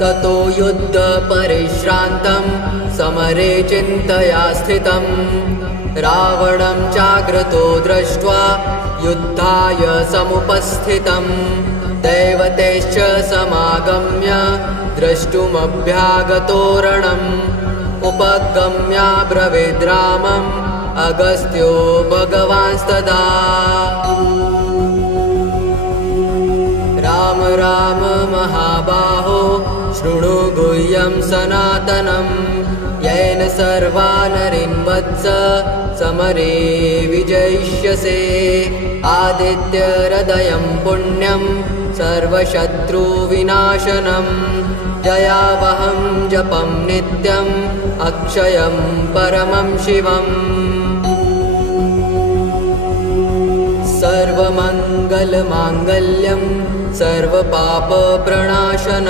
ततो युद्धपरिश्रान्तं समरे चिन्तया स्थितं। रावणं चाग्रतो दृष्ट्वा युद्धाय समुपस्थितं। दैवतेश्च समागम्य द्रष्टुमभ्यागतोरणम् उपगम्याब्रवीद्रामम् अगस्त्यो भगवांस्तदा। राम राम महाबाहो शृणु गुह्यं सनातनं येन सर्वा नरिन्वत्स समरे विजयिष्यसे। आदित्यहृदयं पुण्यं सर्वशत्रुविनाशनं जयावहं जपं नित्यम् अक्षयं परमं शिवम्। सर्वमङ्गलमाङ्गल्यं सर्वपापप्रणाशनम्